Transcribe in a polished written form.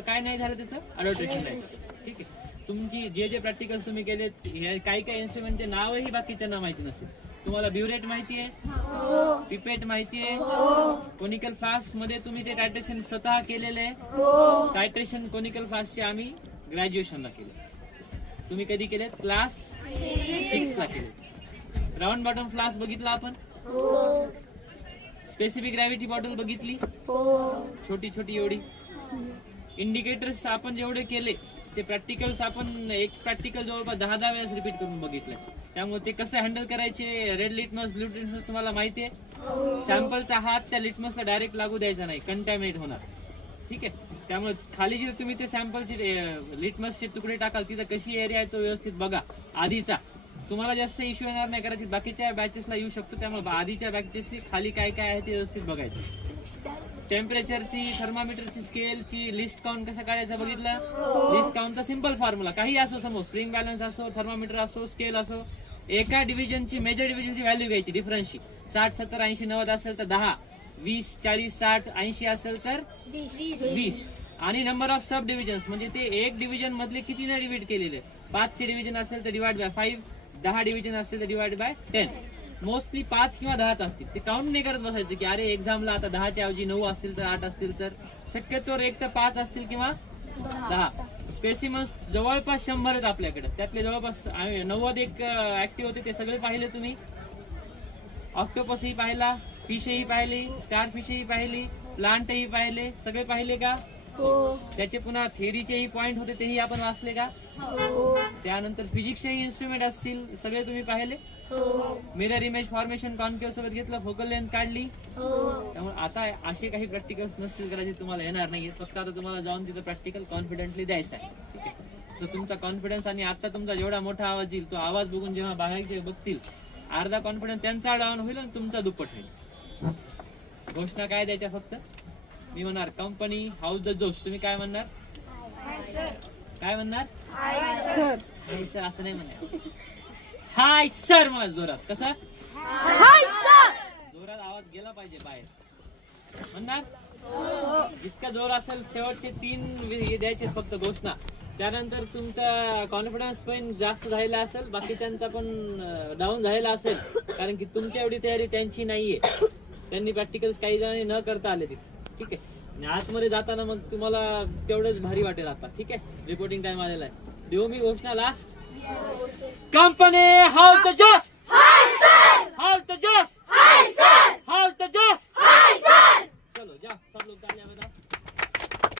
काय नाही झालं त्याचं अडल्ट्रेशन नाही. ठीक आहे. तुमची जे प्रॅक्टिकल्स तुम्ही केले काही काही इन्स्ट्रुमेंटचे नावही बाकीच्यांना माहिती नसेल. तुम्हाला ब्युरेट माहिती आहे, पिपेट माहिती आहे, कोनिकल फ्लास्क मध्ये तुम्ही ते टायट्रेशन स्वतः केलेलं आहे. टायट्रेशन कोनिकल फ्लास्कचे आम्ही ग्रॅज्युएशनला केले. तुम्ही कधी केले? क्लास 6 ला केले. राऊंड बॉटम फ्लास्क बघितला आपण. स्पेसिफिक ग्रॅव्हिटी बॉटल बघितली, छोटी छोटी एवढी. इंडिकेटर्स आपण जेवढे केले ते प्रॅक्टिकल्स आपण एक प्रॅक्टिकल जवळपास 10 वेळेस रिपीट करून बघितलं. त्यामुळे ते कसं हँडल करायचे, रेड लिटमस ब्लू लिटमस तुम्हाला माहिती आहे. सॅम्पलचा हात त्या लिटमसला डायरेक्ट लागू द्यायचा नाही, कंटॅमिनेट होणार. ठीक आहे. त्यामुळे खाली जे तुम्ही ते सॅम्पलचे लिटमसचे तुकडे टाकाल तिथं कशी एरिया आहे तो व्यवस्थित बघा. आधीचा तुम्हाला जास्त इश्यू येणार नाही, कदाचित बाकीच्या बॅचेसला येऊ शकतो. त्यामुळे आधीच्या बॅचेसनी खाली काय काय आहे ते व्यवस्थित बघायचं. टेम्परेचरची, थर्मामीटरची, स्केलची लिस्ट काउंट कसं काढायचं बघितलं. लिस्ट काउंटचा सिंपल फॉर्म्युला काही असो, समोर स्प्रिंग बॅलन्स असो, थर्मामीटर असो, स्केल असो, एका डिव्हिजनची मेजर डिव्हिजनची व्हॅल्यू घ्यायची डिफरन्सची. 60, 70, 80, 90 असेल तर 10, 20, 40, 60, 80 असेल तर 20. आणि नंबर ऑफ सब डिव्हिजन्स म्हणजे ते एक डिव्हिजन मधले किती ने डिव्हाइड केलेले. 5 चे डिव्हिजन असेल तर डिवाइड बाय 5, 10 डिव्हिजन असेल तर डिवाइड बाय 10. मोस्टली 5 किंवा 10 असतील. ते काउंट नाही करत बसायचं की अरे एक्झामला आता 10च्या ऐवजी 9 असतील तर 8 असतील तर. शक्यतोवर एक तर 5 असतील किंवा 10. स्पेसिमन्स जवळपास 100 आहेत आपल्याकडे. त्यातले जवळपास 90 एक ऍक्टिव्ह होते. ते सगळे पाहिले तुम्ही. ऑक्टोपसही पाहिला, फिशही पाहिली, स्टार फिशही पाहिली, प्लांटही पाहिले. सगळे पाहिले का? त्याचे पुन्हा थेअरीचेही पॉइंट होते तेही आपण वाचले का? त्यानंतर फिजिक्सचेही इन्स्ट्रुमेंट असतील सगळे तुम्ही पाहिले. मिरर इमेज फॉर्मेशन कॉन्केव्ह सोबत घेतलं, फोकल लेंथ काढली. त्यामुळे आता असे काही प्रॅक्टिकल्स नसतील कदाचित तुम्हाला येणार नाहीये. फक्त आता तुम्हाला जाऊन तिथं प्रॅक्टिकल कॉन्फिडेंटली द्यायचा आहे. ठीक आहे. सो तुमचा कॉन्फिडन्स आणि आता तुमचा जेवढा मोठा आवाज येईल तो आवाज बघून जेव्हा बाहेरचे बघतील अर्धा कॉन्फिडन्स त्यांचा डाऊन होईल आणि तुमचा दुप्पट होईल. घोषणा काय द्यायच्या फक्त मी म्हणणार कंपनी हाऊस द जोश. तुम्ही काय म्हणणार? काय म्हणणार? हाय सर असं नाही म्हणणार. हाय सर म्हणा जोरात. कसं? जोरात आवाज गेला पाहिजे बाहेर. म्हणणार जितका जोर असेल शेवटचे 3 द्यायचे फक्त घोषणा. त्यानंतर तुमचा कॉन्फिडन्स पण जास्त झालेला असेल, बाकीच्यांचा पण डाऊन झालेला असेल. कारण की तुमच्या एवढी तयारी त्यांची नाहीये. त्यांनी प्रॅक्टिकल्स काही जणांनी न करता आले तिथे. ठीक आहे. आणि आतमध्ये जाताना मग तुम्हाला तेवढंच भारी वाटेल आता. ठीक आहे. रिपोर्टिंग टाइम आलेला आहे. देऊ मी घोषणा लास्ट. कंपनी हाऊस द जोश. हाऊस द जोश. हाऊस द जोश. चलो जाओ सब लोग तालियां बजाओ.